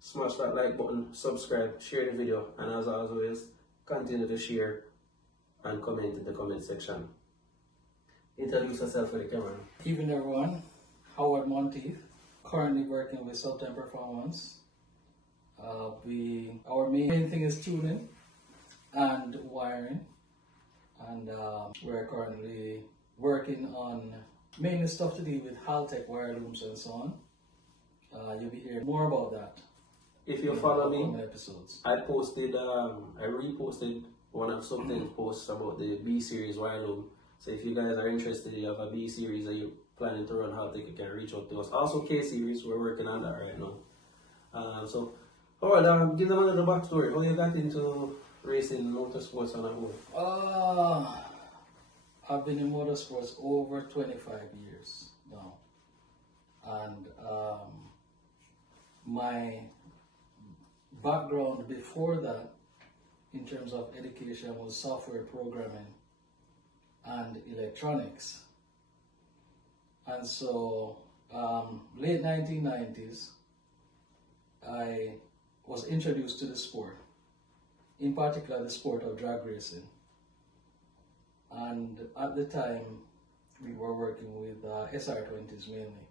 Smash that like button, subscribe, share the video, and as always, continue to share and comment in the comment section. Introduce yourself for the camera. Evening everyone, Howard Monteith, currently working with Southern Performance. Our main thing is tuning and wiring, and we're currently working on mainly stuff to do with high-tech wire looms and so on. You'll be hearing more about that. If you follow me, episodes. I reposted one of something posts about the B series wire loom. So if you guys are interested, you have a B series that you're planning to run, how you can reach out to us. Also K series, we're working on that right now. Alright, give them a little backstory. How you got into racing motorsports on a whole? I've been in motorsports over 25 years now, and my background before that in terms of education was software programming and electronics. And so late 1990s I was introduced to the sport, in particular the sport of drag racing. And at the time we were working with SR20s mainly.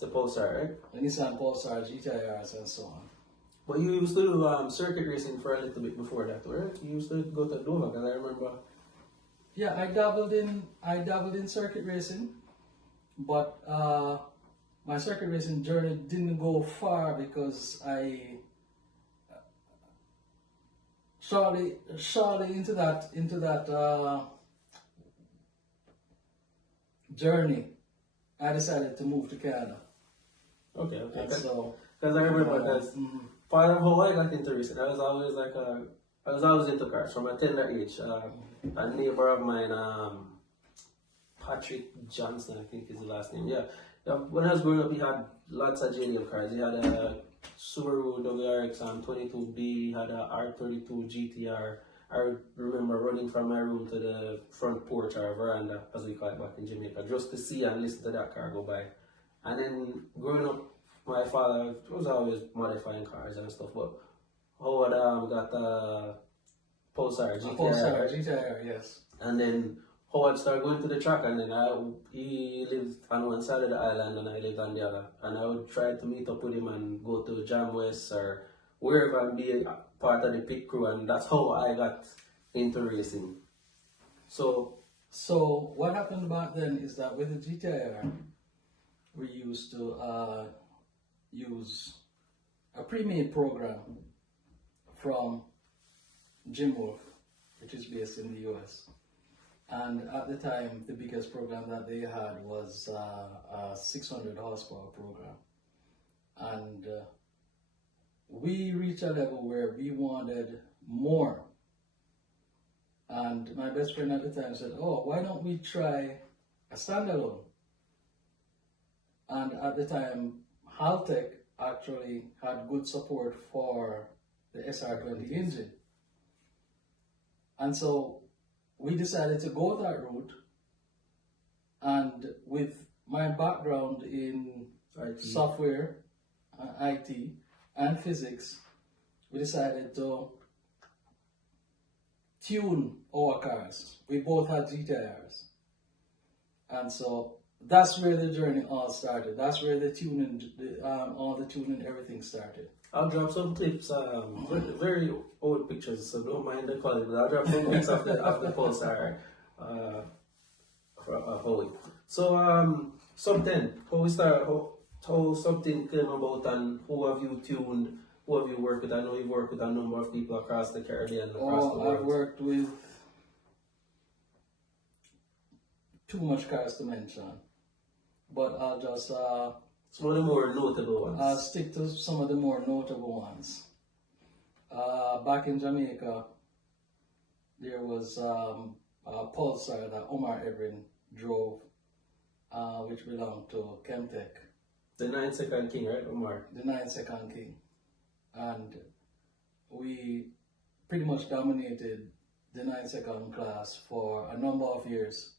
The Pulsar, right? The Nissan Pulsar, GTIRs and so on. But you used to do circuit racing for a little bit before that, right? You used to go to Dover, because I remember. Yeah, I dabbled in circuit racing, but my circuit racing journey didn't go far because I shortly into that journey, I decided to move to Canada. Okay. So, because I remember that's part of how I got into racing. I was always into cars from a tender age. A neighbor of mine, Patrick Johnson, I think is the last name. Yeah. When I was growing up, he had lots of JDM cars. He had a Subaru WRX 22B, he had a R32 GTR. I remember running from my room to the front porch or veranda, as we call it back in Jamaica, just to see and listen to that car go by. And then growing up, my father was always modifying cars and stuff, but Howard got a Pulsar GTR. Pulsar GTR, yes. And then Howard started going to the track, and then he lived on one side of the island and I lived on the other. And I would try to meet up with him and go to Jam West or wherever and be part of the pit crew, and that's how I got into racing. So what happened back then is that with the GTR, we used to use a pre-made program from Jim Wolf, which is based in the US. And at the time, the biggest program that they had was a 600 horsepower program. And we reached a level where we wanted more. And my best friend at the time said, oh, why don't we try a standalone? And at the time, Haltech actually had good support for the SR20 engine. And so we decided to go that route, and with my background in software, IT, and physics, we decided to tune our cars. We both had GTIRs. And so that's where the journey all started. That's where the tuning, all the tuning, everything started. I'll drop some clips, very old pictures, so don't mind the quality, but I'll drop some clips of the Pulsar for Howie. So, sub 10, how we start, how something came about and who have you tuned, who have you worked with? I know you've worked with a number of people across the Caribbean, across the world. I've worked with too much cars to mention, but I'll just some of the more notable ones. I'll stick to some of the more notable ones. Back in Jamaica, there was a Pulsar that Omar Evrin drove, which belonged to Chemtech. The 9-second king, right, Omar? The 9-second king. And we pretty much dominated the 9-second class for a number of years.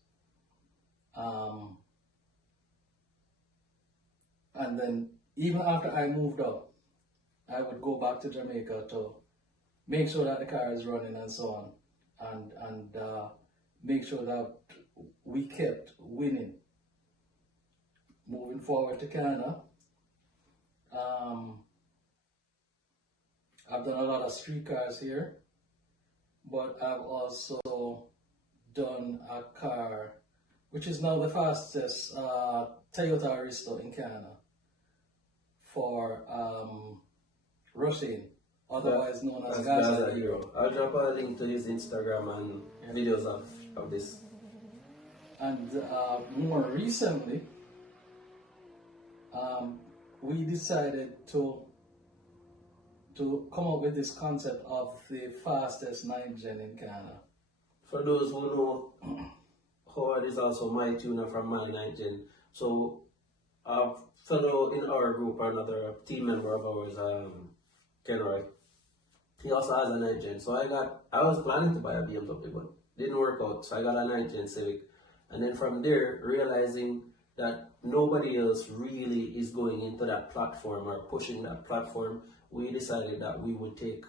And then even after I moved up, I would go back to Jamaica to make sure that the car is running and so on, and make sure that we kept winning. Moving forward to Canada, I've done a lot of street cars here, but I've also done a car which is now the fastest Toyota Aristo in Canada for Racing, otherwise known as Gaza Hero. I'll drop a link to his Instagram and videos of this. And more recently, we decided to come up with this concept of the fastest 9th gen in Canada. For those who know, Howard is also my tuner from my 9th gen. So a fellow in our group, another team member of ours, Kenroy, he also has a 9th gen. So I was planning to buy a BMW, but didn't work out. So I got a 9th gen Civic. And then from there, realizing that nobody else really is going into that platform or pushing that platform, we decided that we would take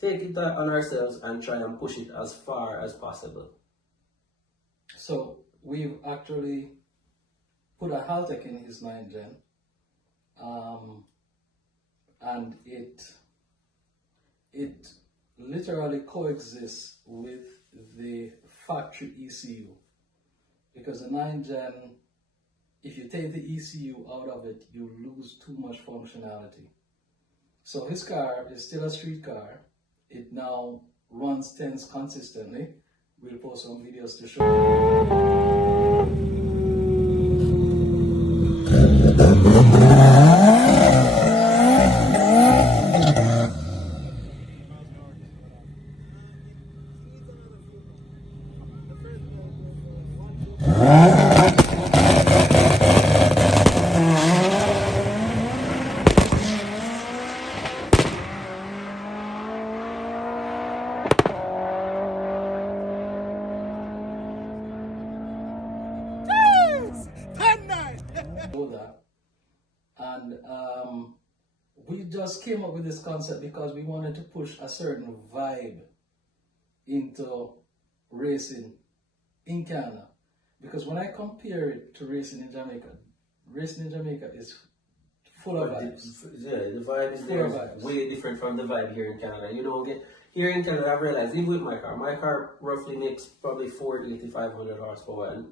it on ourselves and try and push it as far as possible. So we've actually put a Haltech in his 9th gen, and it literally coexists with the factory ECU, because the 9th gen, if you take the ECU out of it, you lose too much functionality. So his car is still a street car. It now runs 10s consistently. We'll post some videos to show that. And we just came up with this concept because we wanted to push a certain vibe into racing in Canada. Because when I compare it to racing in Jamaica is full of vibes. Yeah, the vibe is there is way different from the vibe here in Canada. You know, here in Canada, I've realized, even with my car roughly makes probably 480 to 500 horsepower. And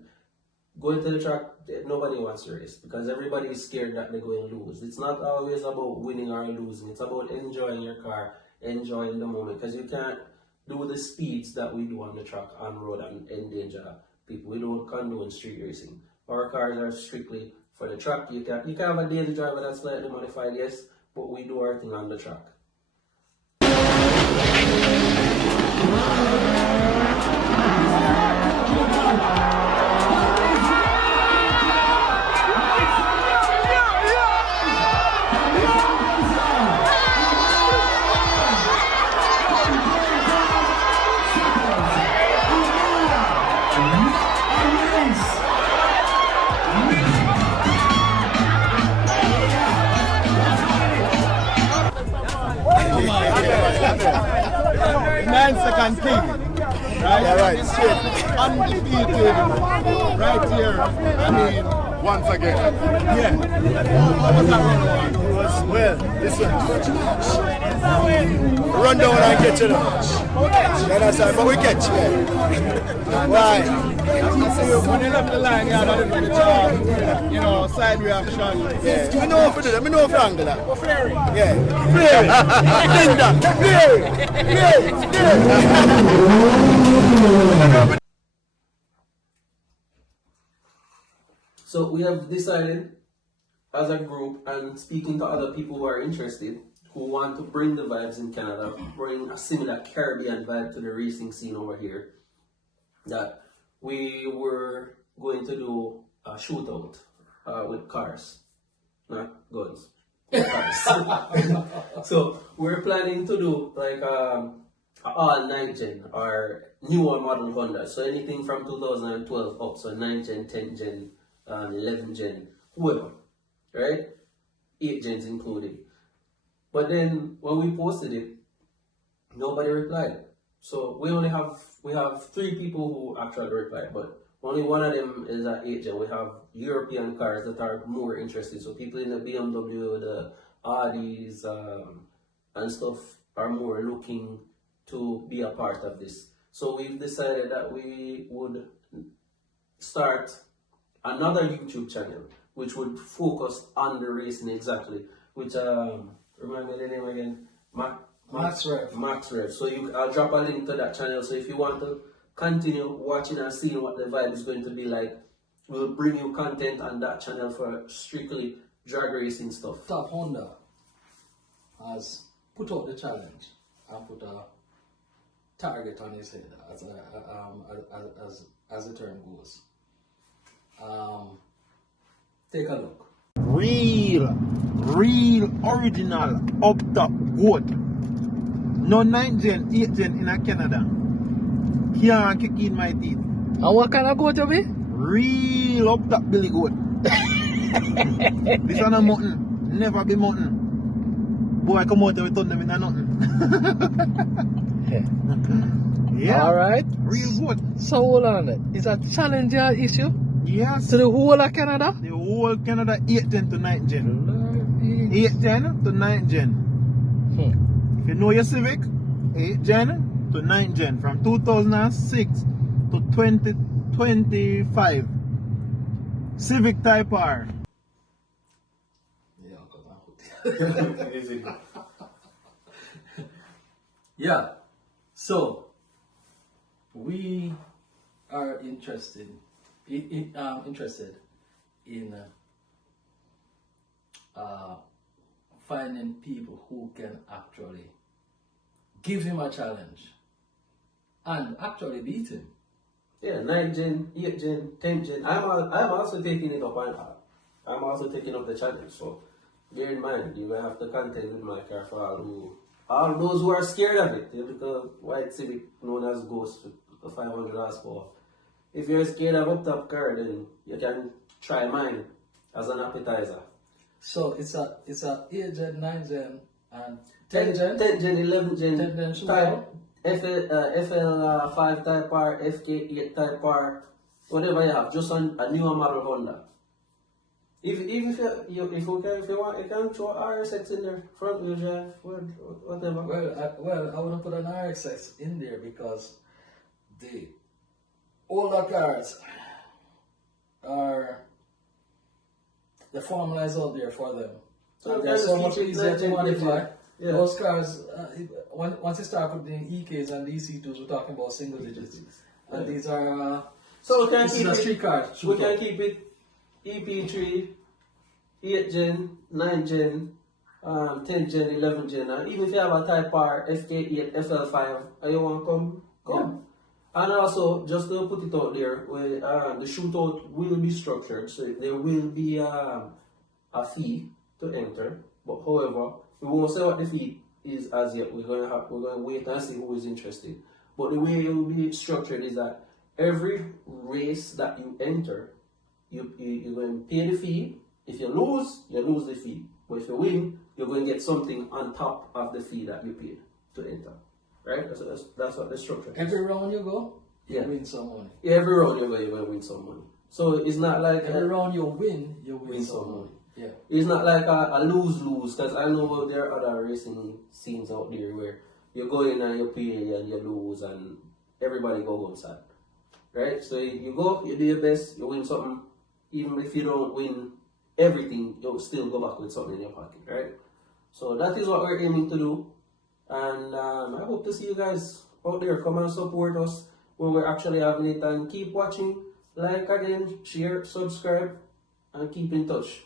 going to the track, nobody wants to race because everybody is scared that they're going to lose. It's not always about winning or losing. It's about enjoying your car, enjoying the moment, because you can't do the speeds that we do on the track, on road, and endanger people. We don't condone street racing. Our cars are strictly for the track. You can have a daily driver that's slightly modified, yes, but we do our thing on the track. Second king, right? Yeah, right. Undefeated, right here. I mean, once again. Yeah. What was that run on? It was, well, listen. Run down and get you now. You understand? But we catch you. Why? When you left the line, yeah, that is when the charge, you know, side reaction. Yeah. I know if you do that. I know if you angle that. Flare. Yeah. Flare. Linda. Flare. So we have decided as a group and speaking to other people who are interested, who want to bring the vibes in Canada, bring a similar Caribbean vibe to the racing scene over here, that we were going to do a shootout with cars, not guns. Cars. So we're planning to do like all 9 gen or newer model Honda. So anything from 2012 up, so 9 gen, 10 gen, 11 gen, whoever, right? 8 gens included. But then when we posted it, nobody replied. So we have 3 people who actually replied, but only one of them is an 8 gen. We have European cars that are more interested. So people in the BMW, the Audis, and stuff are more looking to be a part of this. So we've decided that we would start another YouTube channel, which would focus on the racing exactly, which remind me the name again, Max Rev. So I'll drop a link to that channel. So if you want to continue watching and seeing what the vibe is going to be like, we'll bring you content on that channel for strictly drag racing stuff. Top Honda has put out the challenge and put a target on his head, as the term goes. Take a look. Real original up top goat. No 9 gen, 8 gen in Canada. Can't kick in my teeth. And what kind of goat you be? Real up top Billy goat. This one a mountain. Never be mountain. Boy, come out and turn them into nothing. Yeah. Alright. Real good. So hold on. Is that challenge your issue? Yes. To the whole of Canada? The whole Canada 8 gen to 9 gen. 8 gen to 9 gen. If you know your Civic, 8 gen to 9 gen from 2006 to 2025. Civic Type R. Yeah. So we are interested in finding people who can actually give him a challenge and actually beat him. Yeah, 9 gen, 8 gen, 10 gen. I'm also taking it up I'm also taking up the challenge. So bear in mind, you will have to contend with my car for all those who are scared of it. Because white Civic known as Ghost with 500 horsepower. If you're scared of up top car, then you can try mine as an appetizer. So it's a 8 gen, 9 gen, and 10 gen? 10 gen, 11 gen, 10 gen type, FL5 type R, FK8 type R, whatever you have, just on a newer model Honda. If you want, you can throw RSX in there, front wheel drive, whatever. Well, I want to put an RXX in there because the older cars are, the formula is out there for them. So and they're so much easier to modify. Yeah. Those cars, once you start putting EKs and EC2s, we're talking about single digits. And these are, so we can this keep is a street car. We can keep it EP3, 8 gen, 9 gen, 10 gen, 11 gen, and even if you have a Type R, FK8, FL5, and you want to come. Yeah. And also, just to put it out there, the shootout will be structured, so there will be a fee to enter. But however, we won't say what the fee is as yet. We're going to wait and see who is interested. But the way it will be structured is that every race that you enter, you're going to pay the fee. If you lose the fee. But if you win, you're going to get something on top of the fee that you paid to enter. Right? That's what the structure is. Every round you go, you Yeah. win some money. Every round you're going to win some money. So it's not like Every round you win some money. Yeah. It's not like a lose-lose, because I know there are other racing scenes out there where you go in and you pay and you lose and everybody go home sad. right? So you go, you do your best, you win something. Even if you don't win everything, you'll still go back with something in your pocket, right? So that is what we're aiming to do. And I hope to see you guys out there. Come and support us when we're actually having it. And keep watching, like again, share, subscribe, and keep in touch.